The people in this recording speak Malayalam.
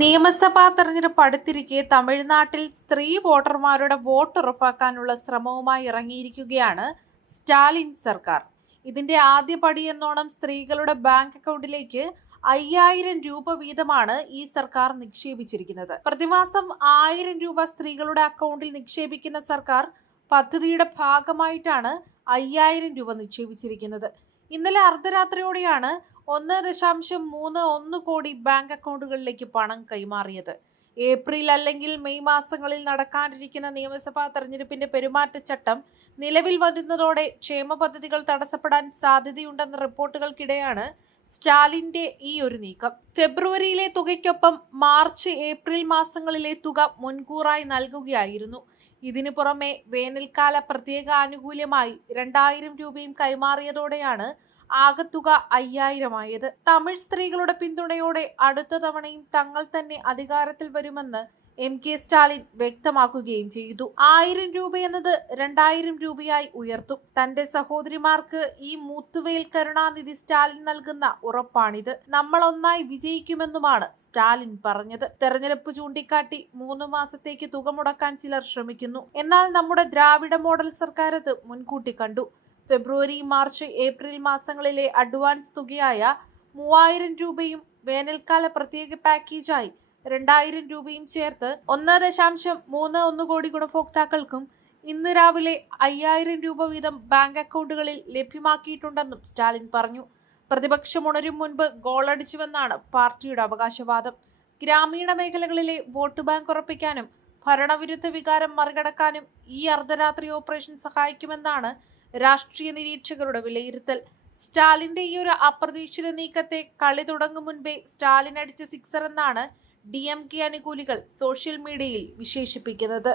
നിയമസഭാ തെരഞ്ഞെടുപ്പ് അടുത്തിരിക്കെ തമിഴ്നാട്ടിൽ സ്ത്രീ വോട്ടർമാരുടെ വോട്ട് ഉറപ്പാക്കാനുള്ള ശ്രമവുമായി ഇറങ്ങിയിരിക്കുകയാണ് സ്റ്റാലിൻ സർക്കാർ. ഇതിന്റെ ആദ്യ പടിയെന്നോണം സ്ത്രീകളുടെ ബാങ്ക് അക്കൗണ്ടിലേക്ക് അയ്യായിരം രൂപ വീതമാണ് ഈ സർക്കാർ നിക്ഷേപിച്ചിരിക്കുന്നത്. പ്രതിമാസം ആയിരം രൂപ സ്ത്രീകളുടെ അക്കൗണ്ടിൽ നിക്ഷേപിക്കുന്ന സർക്കാർ പദ്ധതിയുടെ ഭാഗമായിട്ടാണ് അയ്യായിരം രൂപ നിക്ഷേപിച്ചിരിക്കുന്നത്. ഇന്നലെ അർദ്ധരാത്രിയോടെയാണ് ഒന്ന് ദശാംശം മൂന്ന് ഒന്ന് കോടി ബാങ്ക് അക്കൗണ്ടുകളിലേക്ക് പണം കൈമാറിയത്. ഏപ്രിൽ അല്ലെങ്കിൽ മെയ് മാസങ്ങളിൽ നടക്കാനിരിക്കുന്ന നിയമസഭാ തെരഞ്ഞെടുപ്പിന്റെ പെരുമാറ്റച്ചട്ടം നിലവിൽ വരുന്നതോടെ ക്ഷേമ പദ്ധതികൾ തടസ്സപ്പെടാൻ സാധ്യതയുണ്ടെന്ന റിപ്പോർട്ടുകൾക്കിടെയാണ് സ്റ്റാലിന്റെ ഈ ഒരു നീക്കം. ഫെബ്രുവരിയിലെ തുകയ്ക്കൊപ്പം മാർച്ച് ഏപ്രിൽ മാസങ്ങളിലെ തുക മുൻകൂറായി നൽകുകയായിരുന്നു. ഇതിനു പുറമെ വേനൽക്കാല പ്രത്യേക ആനുകൂല്യമായി രണ്ടായിരം രൂപയും കൈമാറിയതോടെയാണ് ആകത്തുക അയ്യായിരമായത് തമിഴ് സ്ത്രീകളുടെ പിന്തുണയോടെ അടുത്ത തവണയും തങ്ങൾ തന്നെ അധികാരത്തിൽ വരുമെന്ന് എം കെ സ്റ്റാലിൻ വ്യക്തമാക്കുകയും ചെയ്തു. ആയിരം രൂപ എന്നത് രണ്ടായിരം രൂപയായി ഉയർത്തും. തന്റെ സഹോദരിമാർക്ക് ഈ മൂത്തുവയിൽ കരുണാനിധി സ്റ്റാലിൻ നൽകുന്ന ഉറപ്പാണിത്. നമ്മൾ ഒന്നായി വിജയിക്കുമെന്നുമാണ് സ്റ്റാലിൻ പറഞ്ഞത്. തെരഞ്ഞെടുപ്പ് ചൂണ്ടിക്കാട്ടി മൂന്ന് മാസത്തേക്ക് തുക മുടക്കാൻ ചിലർ ശ്രമിക്കുന്നു. എന്നാൽ നമ്മുടെ ദ്രാവിഡ മോഡൽ സർക്കാർ അത് മുൻകൂട്ടി കണ്ടു. ഫെബ്രുവരി മാർച്ച് ഏപ്രിൽ മാസങ്ങളിലെ അഡ്വാൻസ് തുകയായ മൂവായിരം രൂപയും വേനൽക്കാല പ്രത്യേക പാക്കേജായി രണ്ടായിരം രൂപയും ചേർത്ത് ഒന്ന് ദശാംശം മൂന്ന് ഒന്ന് കോടി ഗുണഭോക്താക്കൾക്കും ഇന്ന് രാവിലെ അയ്യായിരം രൂപ വീതം ബാങ്ക് അക്കൗണ്ടുകളിൽ ലഭ്യമാക്കിയിട്ടുണ്ടെന്നും സ്റ്റാലിൻ പറഞ്ഞു. പ്രതിപക്ഷം ഉണരും മുൻപ് ഗോളടിച്ചുവെന്നാണ് പാർട്ടിയുടെ അവകാശവാദം. ഗ്രാമീണ മേഖലകളിലെ വോട്ട് ബാങ്ക് ഉറപ്പിക്കാനും ഭരണവിരുദ്ധ വികാരം മറികടക്കാനും ഈ അർദ്ധരാത്രി ഓപ്പറേഷൻ സഹായിക്കുമെന്നാണ് രാഷ്ട്രീയ നിരീക്ഷകരുടെ വിലയിരുത്തൽ. സ്റ്റാലിന്റെ ഈ ഒരു അപ്രതീക്ഷിത നീക്കത്തെ കളി തുടങ്ങും മുൻപേ സ്റ്റാലിൻ അടിച്ച സിക്സർ എന്നാണ് ഡി എം കെ അനുകൂലികൾ സോഷ്യൽ മീഡിയയിൽ വിശേഷിപ്പിക്കുന്നത്.